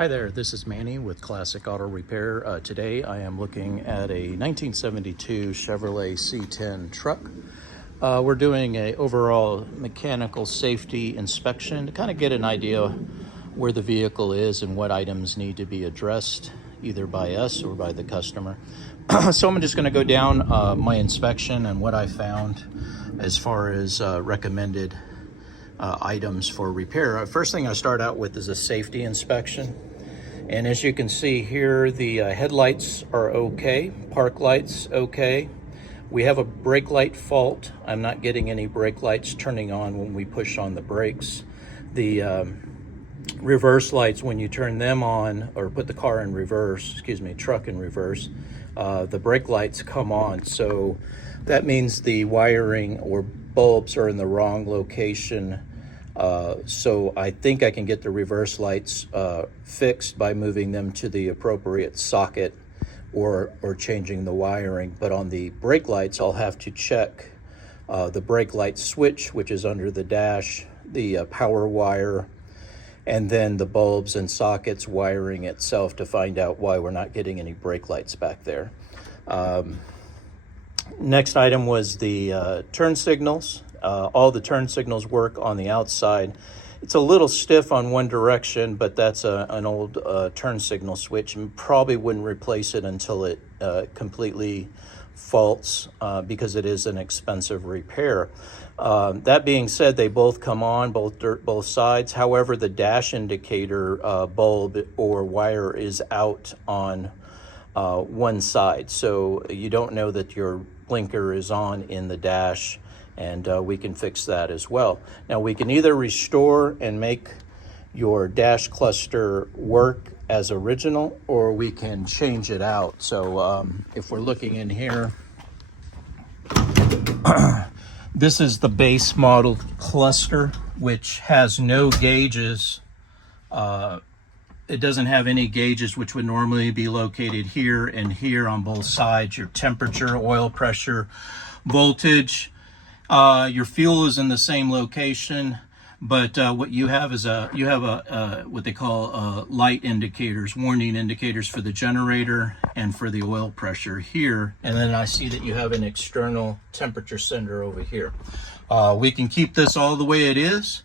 Hi there, this is Manny with Classic Auto Repair. Today I am looking at a 1972 Chevrolet C10 truck. We're doing a overall mechanical safety inspection to kind of get an idea where the vehicle is and what items need to be addressed either by us or by the customer. So I'm just going to go down my inspection and what I found as far as recommended items for repair. First thing I start out with is a safety inspection. And as you can see here, the headlights are okay, park lights okay. We have a brake light fault. I'm not getting any brake lights turning on when we push on the brakes. The reverse lights, when you turn them on or put the car in reverse, truck in reverse, the brake lights come on. So that means the wiring or bulbs are in the wrong location. So I think I can get the reverse lights fixed by moving them to the appropriate socket or changing the wiring. But on the brake lights, I'll have to check the brake light switch, which is under the dash, the power wire, and then the bulbs and sockets wiring itself to find out why we're not getting any brake lights back there. Next item was the turn signals. All the turn signals work on the outside. It's a little stiff on one direction, but that's an old turn signal switch, and probably wouldn't replace it until it completely faults because it is an expensive repair. That being said, they both come on, both sides. However, the dash indicator bulb or wire is out on one side, so you don't know that your blinker is on in the dash. And we can fix that as well. Now we can either restore and make your dash cluster work as original, or we can change it out. So if we're looking in here, this is the base model cluster, which has no gauges. It doesn't have any gauges, which would normally be located here and here on both sides. Your temperature, oil pressure, voltage. Your fuel is in the same location, but what you have is what they call light indicators, warning indicators for the generator and for the oil pressure here. And then I see that you have an external temperature sender over here. We can keep this all the way it is.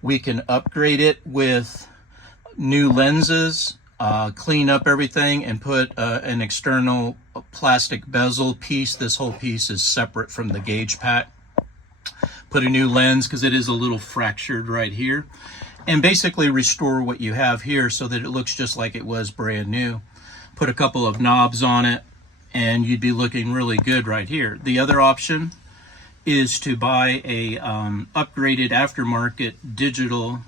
We can upgrade it with new lenses, clean up everything, and put an external plastic bezel piece. This whole piece is separate from the gauge pack. Put a new lens because it is a little fractured right here, and basically restore what you have here so that it looks just like it was brand new. Put a couple of knobs on it and you'd be looking really good right here. The other option is to buy a upgraded aftermarket digital.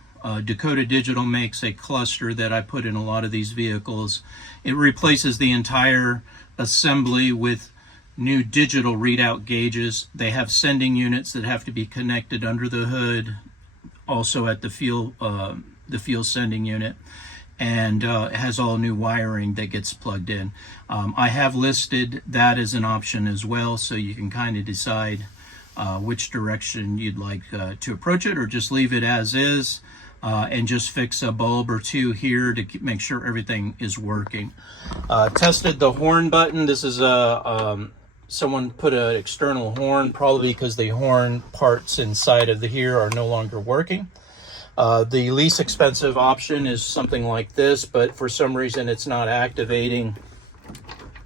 Dakota Digital makes a cluster that I put in a lot of these vehicles. It replaces the entire assembly with new digital readout gauges. They have sending units that have to be connected under the hood, also at the fuel sending unit, and it has all new wiring that gets plugged in. I have listed that as an option as well, so you can kind of decide which direction you'd like to approach it, or just leave it as is and just fix a bulb or two here to make sure everything is working. Tested the horn button. This is someone put an external horn, probably because the horn parts inside of here are no longer working. The least expensive option is something like this, but for some reason it's not activating.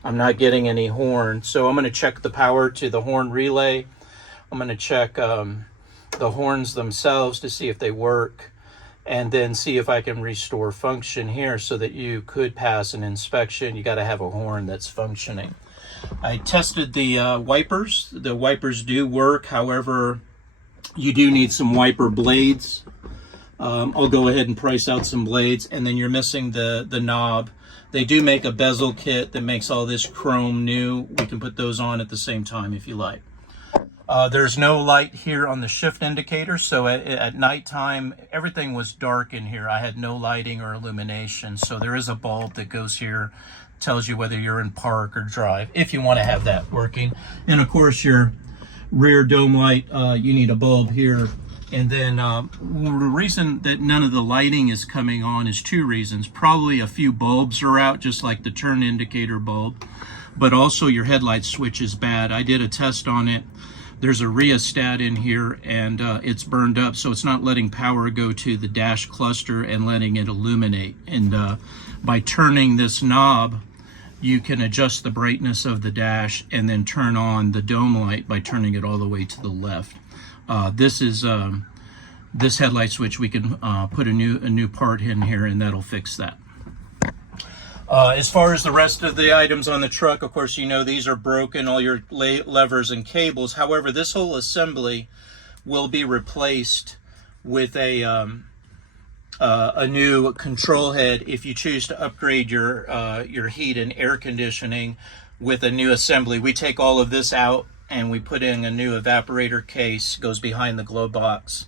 I'm not getting any horn. So I'm going to check the power to the horn relay. I'm going to check the horns themselves to see if they work, and then see if I can restore function here so that you could pass an inspection. You got to have a horn that's functioning. I tested the wipers. The wipers do work. However, you do need some wiper blades. I'll go ahead and price out some blades, and then you're missing the knob. They do make a bezel kit that makes all this chrome new. We can put those on at the same time if you like. There's no light here on the shift indicator, so at nighttime everything was dark in here. I had no lighting or illumination, so there is a bulb that goes here, tells you whether you're in park or drive, if you want to have that working. And of course your rear dome light, you need a bulb here And then the reason that none of the lighting is coming on is two reasons. Probably a few bulbs are out, just like the turn indicator bulb, but also your headlight switch is bad. I did a test on it. There's a rheostat in here, and it's burned up, so it's not letting power go to the dash cluster and letting it illuminate. And by turning this knob, you can adjust the brightness of the dash and then turn on the dome light by turning it all the way to the left. This headlight switch, we can put a new part in here, and that'll fix that. As far as the rest of the items on the truck, of course, you know these are broken, all your levers and cables. However, this whole assembly will be replaced with a new control head if you choose to upgrade your heat and air conditioning with a new assembly. We take all of this out and we put in a new evaporator case, goes behind the glove box,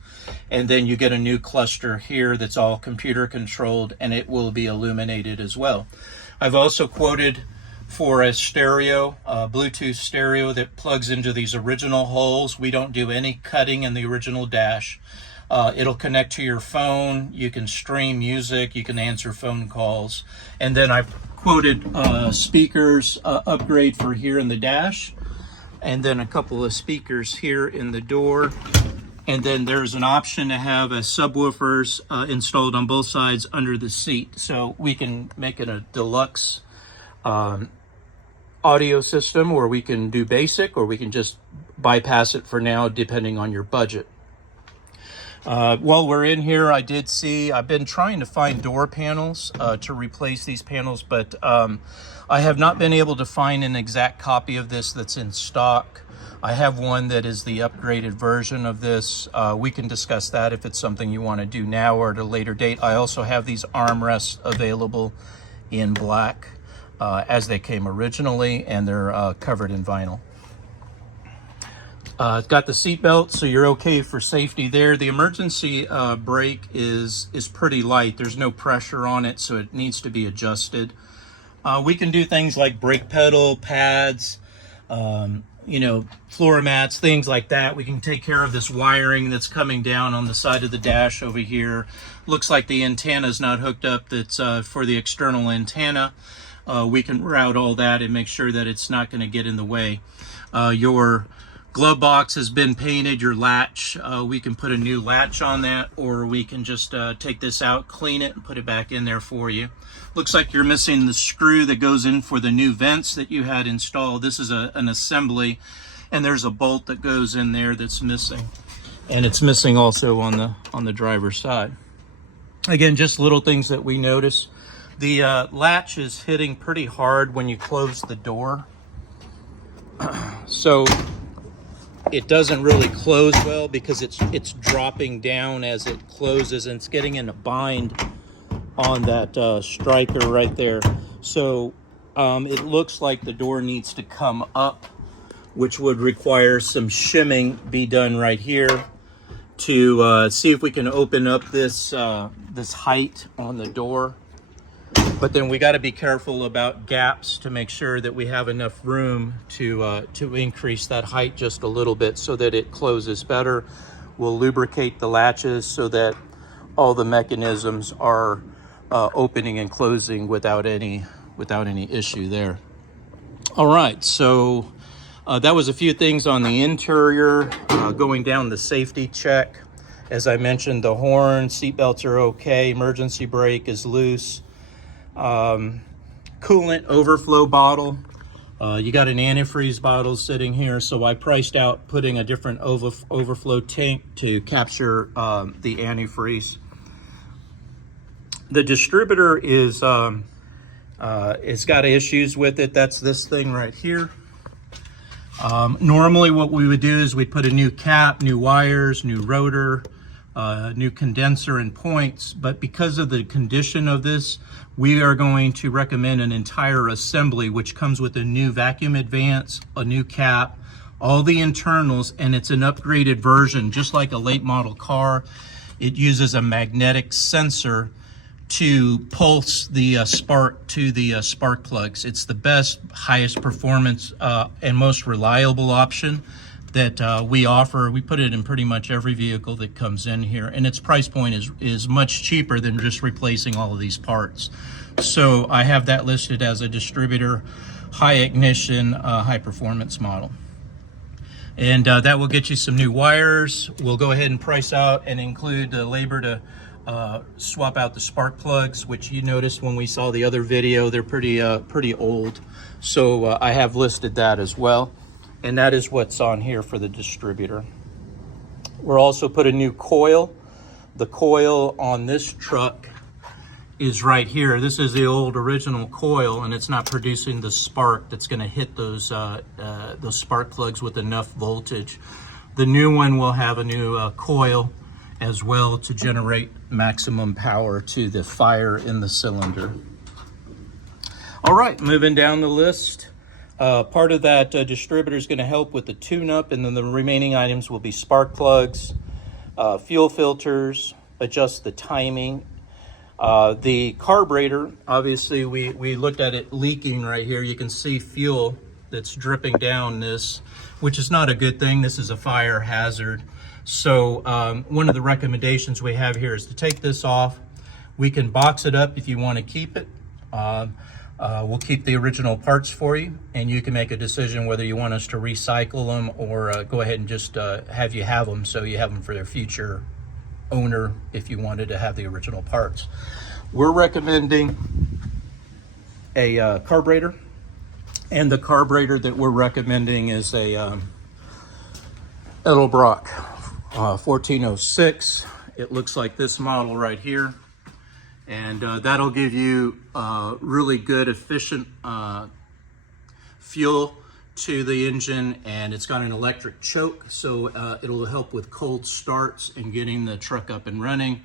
and then you get a new cluster here that's all computer controlled, and it will be illuminated as well. I've also quoted for a stereo, Bluetooth stereo that plugs into these original holes. We don't do any cutting in the original dash. It'll connect to your phone. You can stream music, you can answer phone calls. And then I've quoted speakers upgrade for here in the dash, and then a couple of speakers here in the door. And then there's an option to have a subwoofers installed on both sides under the seat. So we can make it a deluxe audio system, or we can do basic, or we can just bypass it for now, depending on your budget. While we're in here, I've been trying to find door panels to replace these panels, but I have not been able to find an exact copy of this that's in stock. I have one that is the upgraded version of this. We can discuss that if it's something you want to do now or at a later date. I also have these armrests available in black as they came originally, and they're covered in vinyl. It's got the seat belt, so you're okay for safety there. The emergency brake is pretty light. There's no pressure on it, so it needs to be adjusted. We can do things like brake pedal, pads, floor mats, things like that. We can take care of this wiring that's coming down on the side of the dash over here. Looks like the antenna is not hooked up. That's for the external antenna. We can route all that and make sure that it's not going to get in the way. Your glove box has been painted, your latch, we can put a new latch on that, or we can just take this out, clean it, and put it back in there for you. Looks like you're missing the screw that goes in for the new vents that you had installed. This is an assembly, and there's a bolt that goes in there that's missing. And it's missing also on the driver's side. Again, just little things that we notice. The latch is hitting pretty hard when you close the door. So it doesn't really close well because it's dropping down as it closes, and it's getting in a bind on that striker right there. So it looks like the door needs to come up, which would require some shimming be done right here to see if we can open up this this height on the door. But then we got to be careful about gaps to make sure that we have enough room to increase that height just a little bit so that it closes better. We'll lubricate the latches so that all the mechanisms are opening and closing without any issue there. All right, so that was a few things on the interior. Going down the safety check, as I mentioned, the horn, seat belts are okay, emergency brake is loose. Coolant overflow bottle. You got an antifreeze bottle sitting here, so I priced out putting a different overflow tank to capture the antifreeze. The distributor is it's got issues with it. That's this thing right here. Normally what we would do is we'd put a new cap, new wires, new rotor, new condenser and points, but because of the condition of this, we are going to recommend an entire assembly, which comes with a new vacuum advance, a new cap, all the internals, and it's an upgraded version. Just like a late model car, it uses a magnetic sensor to pulse the spark to the spark plugs. It's the best, highest performance and most reliable option. that we offer. We put it in pretty much every vehicle that comes in here, and its price point is much cheaper than just replacing all of these parts. So I have that listed as a distributor, high ignition, high performance model. And that will get you some new wires. We'll go ahead and price out and include the labor to swap out the spark plugs, which you noticed when we saw the other video, they're pretty old. So I have listed that as well. And that is what's on here for the distributor. We'll also put a new coil. The coil on this truck is right here. This is the old original coil, and it's not producing the spark that's going to hit those spark plugs with enough voltage. The new one will have a new coil as well to generate maximum power to the fire in the cylinder. All right, moving down the list. Part of that distributor is going to help with the tune-up, and then the remaining items will be spark plugs, fuel filters, adjust the timing. The carburetor, obviously we looked at it leaking right here. You can see fuel that's dripping down this, which is not a good thing. This is a fire hazard. So one of the recommendations we have here is to take this off. We can box it up if you want to keep it. We'll keep the original parts for you, and you can make a decision whether you want us to recycle them or go ahead and just have you have them so you have them for their future owner if you wanted to have the original parts. We're recommending a carburetor, and the carburetor that we're recommending is a Edelbrock 1406. It looks like this model right here, and that'll give you really good efficient fuel to the engine, and it's got an electric choke, so it'll help with cold starts and getting the truck up and running.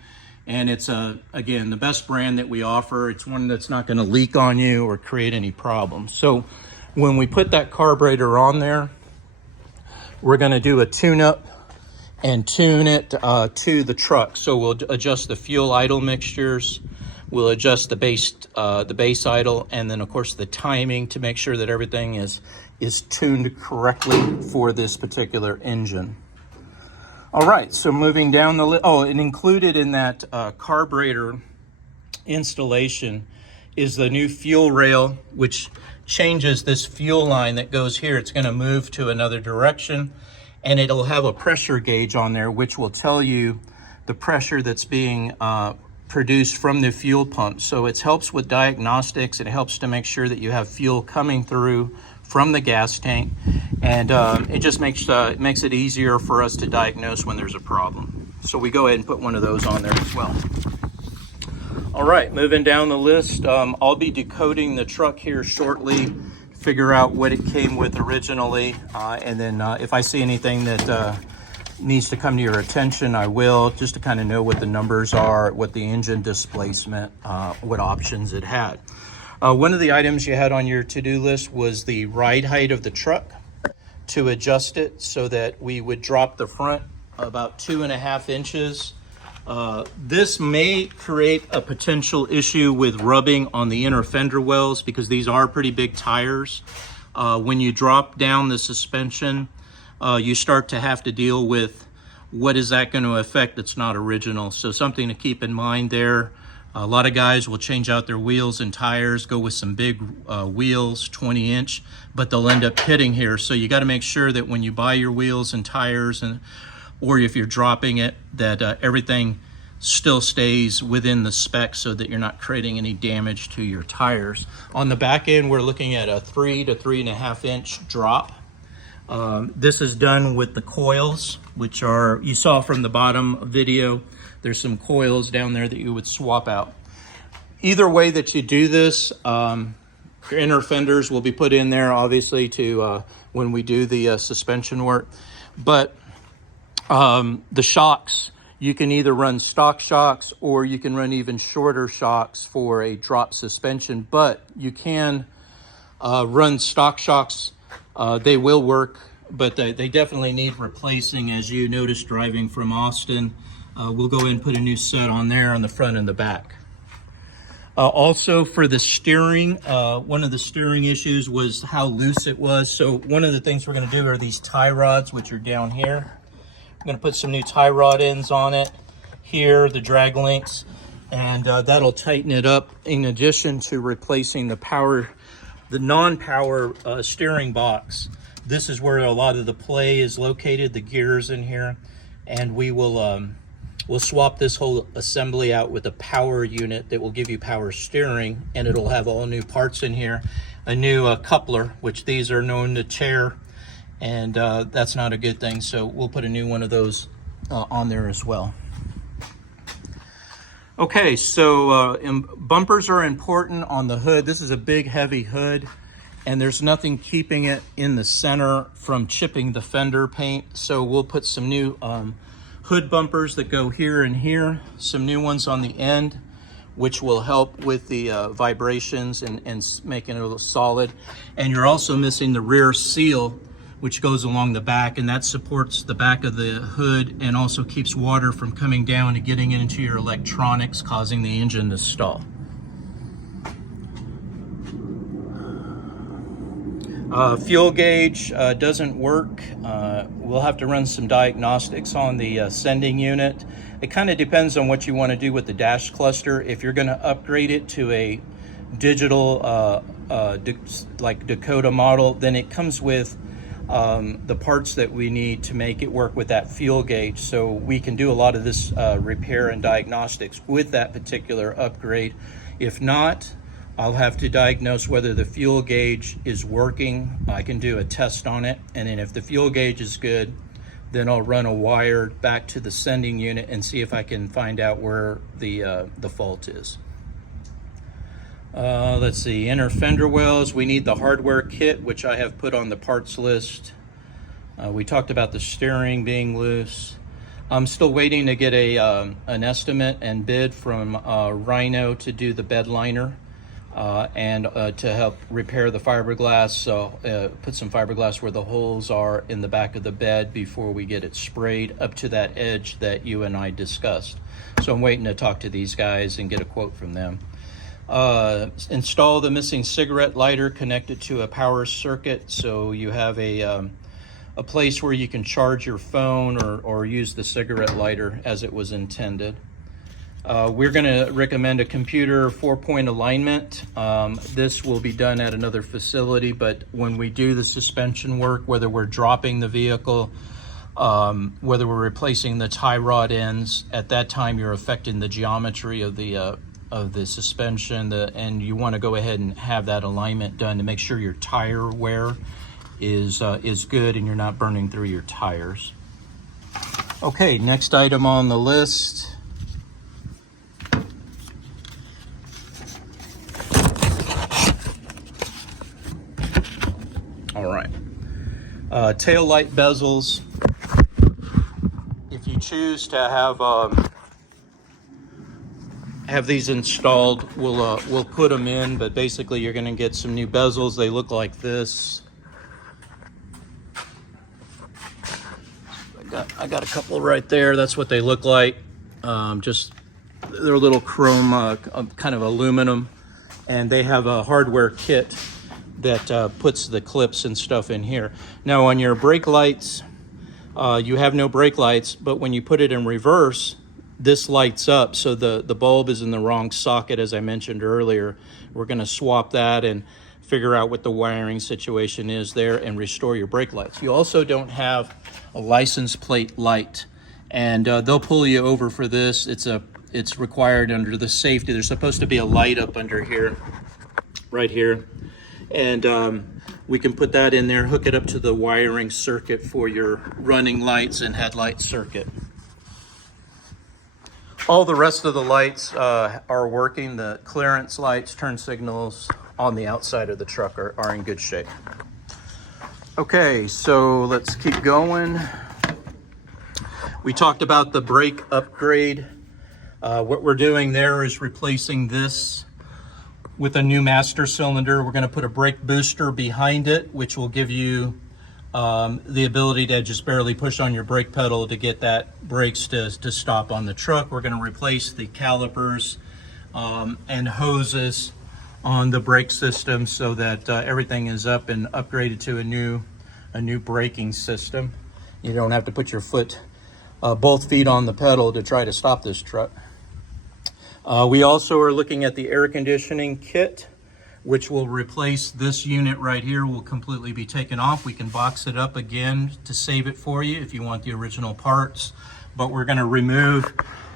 And it's again, the best brand that we offer. It's one that's not going to leak on you or create any problems. So when we put that carburetor on there, we're going to do a tune-up and tune it to the truck. So we'll adjust the fuel idle mixtures, we'll adjust the base idle, and then of course the timing to make sure that everything is tuned correctly for this particular engine. All right, so moving down the list, and included in that carburetor installation is the new fuel rail, which changes this fuel line that goes here. It's going to move to another direction, and it'll have a pressure gauge on there, which will tell you the pressure that's being produced from the fuel pump. So it helps with diagnostics. It helps to make sure that you have fuel coming through from the gas tank, and it just makes it easier for us to diagnose when there's a problem. So we go ahead and put one of those on there as well. All right, moving down the list, I'll be decoding the truck here shortly, figure out what it came with originally, and then if I see anything that needs to come to your attention, I will, just to kind of know what the numbers are, what the engine displacement, what options it had. One of the items you had on your to-do list was the ride height of the truck, to adjust it so that we would drop the front about 2.5 inches. This may create a potential issue with rubbing on the inner fender wells because these are pretty big tires. When you drop down the suspension, you start to have to deal with what is that going to affect that's not original. So something to keep in mind there. A lot of guys will change out their wheels and tires, go with some big wheels, 20-inch, but they'll end up hitting here. So you got to make sure that when you buy your wheels and tires, or if you're dropping it, that everything still stays within the specs so that you're not creating any damage to your tires. On the back end, we're looking at a 3 to 3.5 inch drop. This is done with the coils, which are, you saw from the bottom video, there's some coils down there that you would swap out. Either way that you do this, your inner fenders will be put in there, obviously, to when we do the suspension work. But the shocks, you can either run stock shocks or you can run even shorter shocks for a drop suspension. But you can run stock shocks. They will work, but they definitely need replacing, as you noticed driving from Austin. We'll go ahead and put a new set on there on the front and the back. Also for the steering, one of the steering issues was how loose it was. So one of the things we're going to do are these tie rods, which are down here. I'm going to put some new tie rod ends on it here, the drag links, and that'll tighten it up, in addition to replacing the non-power steering box. This is where a lot of the play is located, the gears in here, and we will we'll swap this whole assembly out with a power unit that will give you power steering, and it'll have all new parts in here, a new coupler, which these are known to tear, and that's not a good thing, so we'll put a new one of those on there as well. Okay, so bumpers are important on the hood. This is a big, heavy hood, and there's nothing keeping it in the center from chipping the fender paint. So we'll put some new hood bumpers that go here and here, some new ones on the end, which will help with the vibrations and making it a little solid. And you're also missing the rear seal, which goes along the back, and that supports the back of the hood and also keeps water from coming down and getting into your electronics, causing the engine to stall. Fuel gauge doesn't work. We'll have to run some diagnostics on the sending unit. It kind of depends on what you want to do with the dash cluster. If you're going to upgrade it to a digital like Dakota model, then it comes with the parts that we need to make it work with that fuel gauge. So we can do a lot of this repair and diagnostics with that particular upgrade. If not, I'll have to diagnose whether the fuel gauge is working. I can do a test on it, and then if the fuel gauge is good, then I'll run a wire back to the sending unit and see if I can find out where the fault is. Let's see, inner fender wells, we need the hardware kit, which I have put on the parts list. We talked about the steering being loose. I'm still waiting to get an estimate and bid from Rhino to do the bed liner and to help repair the fiberglass. So put some fiberglass where the holes are in the back of the bed before we get it sprayed up to that edge that you and I discussed. So I'm waiting to talk to these guys and get a quote from them. Install the missing cigarette lighter connected to a power circuit, so you have a place where you can charge your phone or use the cigarette lighter as it was intended. We're going to recommend a computer 4-point alignment. This will be done at another facility, but when we do the suspension work, whether we're dropping the vehicle, whether we're replacing the tie rod ends, at that time you're affecting the geometry of the suspension, and you want to go ahead and have that alignment done to make sure your tire wear is good and you're not burning through your tires. Okay, next item on the list. All right, tail light bezels. If you choose to have these installed, we'll put them in, but basically you're going to get some new bezels. They look like this. I got a couple right there. That's what they look like. Just they're a little chrome, kind of aluminum, and they have a hardware kit that puts the clips and stuff in here. Now on your brake lights, you have no brake lights, but when you put it in reverse, this lights up, so the bulb is in the wrong socket, as I mentioned earlier. We're going to swap that and figure out what the wiring situation is there and restore your brake lights. You also don't have a license plate light, and they'll pull you over for this. It's required under the safety. There's supposed to be a light up under here, right here, and we can put that in there, hook it up to the wiring circuit for your running lights and headlight circuit. All the rest of the lights are working. The clearance lights, turn signals on the outside of the truck are in good shape. Okay, so let's keep going. We talked about the brake upgrade. What we're doing there is replacing this with a new master cylinder. We're going to put a brake booster behind it, which will give you the ability to just barely push on your brake pedal to get that brakes to stop on the truck. We're going to replace the calipers and hoses on the brake system so that everything is up and upgraded to a new braking system. You don't have to put your foot, both feet on the pedal to try to stop this truck. We also are looking at the air conditioning kit, which will replace this unit right here. Will completely be taken off. We can box it up again to save it for you if you want the original parts, but we're going to remove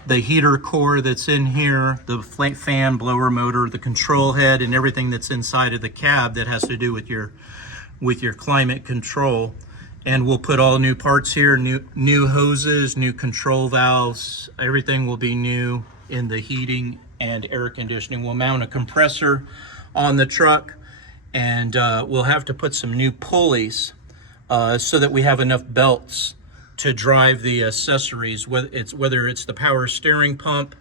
the heater core that's in here, the fan, blower motor, the control head, and everything that's inside of the cab that has to do with your climate control. And we'll put all new parts here, new hoses, new control valves. Everything will be new in the heating and air conditioning. We'll mount a compressor on the truck, and we'll have to put some new pulleys so that we have enough belts to drive the accessories, whether it's the power steering pump,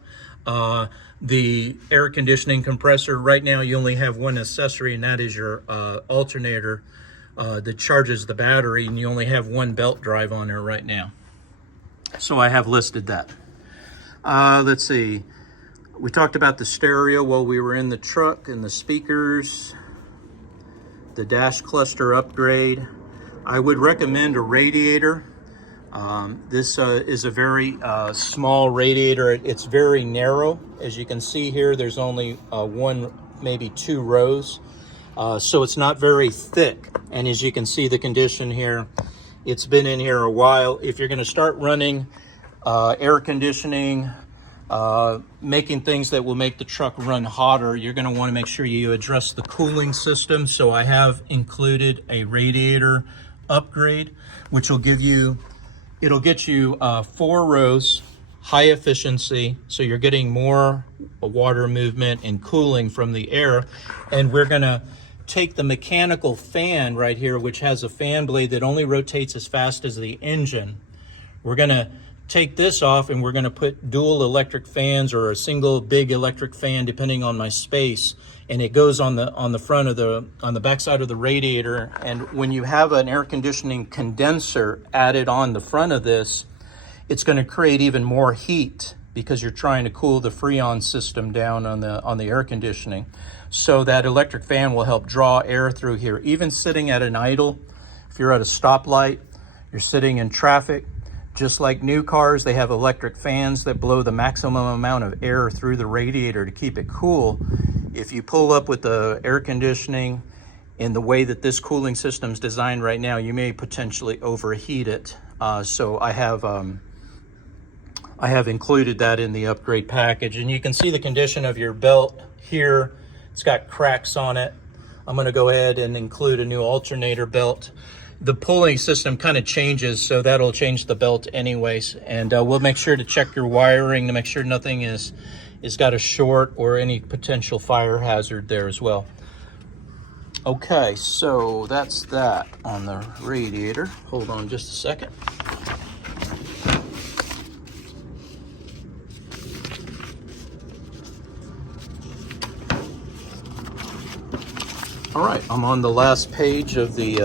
the air conditioning compressor. Right now you only have one accessory, and that is your alternator that charges the battery, and you only have one belt drive on there right now. So I have listed that. Let's see. We talked about the stereo while we were in the truck, and the speakers, the dash cluster upgrade. I would recommend a radiator. This is a very small radiator. It's very narrow. As you can see here, there's only one, maybe two rows. So it's not very thick. And as you can see, the condition here, it's been in here a while. If you're going to start running air conditioning, making things that will make the truck run hotter, you're going to want to make sure you address the cooling system. So I have included a radiator upgrade, which will give you, it'll get you 4 rows, high efficiency, so you're getting more water movement and cooling from the air. And we're going to take the mechanical fan right here, which has a fan blade that only rotates as fast as the engine. We're going to take this off, and we're going to put dual electric fans or a single big electric fan depending on my space, and it goes on the front of the back side of the radiator. And when you have an air conditioning condenser added on the front of this, it's going to create even more heat because you're trying to cool the Freon system down on the air conditioning. So that electric fan will help draw air through here. Even sitting at an idle, if you're at a stoplight, you're sitting in traffic, just like new cars, they have electric fans that blow the maximum amount of air through the radiator to keep it cool. If you pull up with the air conditioning in the way that this cooling system is designed right now, you may potentially overheat it. So I have included that in the upgrade package. And you can see the condition of your belt here. It's got cracks on it. I'm going to go ahead and include a new alternator belt. The pulling system kind of changes, so that'll change the belt anyways. And we'll make sure to check your wiring to make sure nothing is got a short or any potential fire hazard there as well. Okay, so that's that on the radiator. Hold on just a second. All right, I'm on the last page of the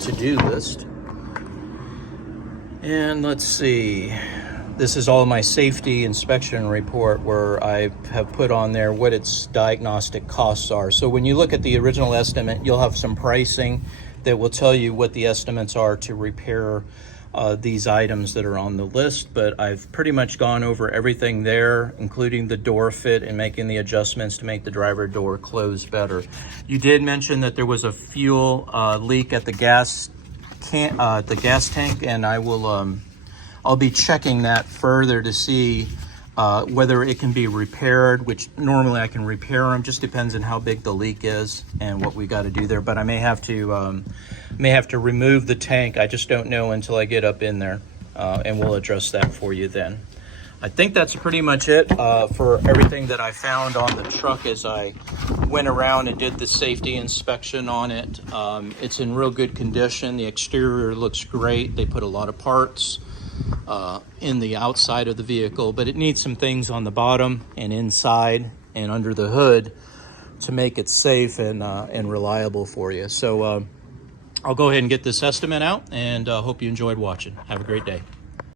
to-do list. And let's see. This is all my safety inspection report where I have put on there what its diagnostic costs are. So when you look at the original estimate, you'll have some pricing that will tell you what the estimates are to repair these items that are on the list. But I've pretty much gone over everything there, including the door fit and making the adjustments to make the driver door close better. You did mention that there was a fuel leak at the gas tank, and I will I'll be checking that further to see whether it can be repaired, which normally I can repair them. Just depends on how big the leak is and what we got to do there. But I may have to remove the tank. I just don't know until I get up in there, and we'll address that for you then. I think that's pretty much it for everything that I found on the truck as I went around and did the safety inspection on it. It's in real good condition. The exterior looks great. They put a lot of parts in the outside of the vehicle, but it needs some things on the bottom and inside and under the hood to make it safe and reliable for you. So I'll go ahead and get this estimate out, and hope you enjoyed watching. Have a great day.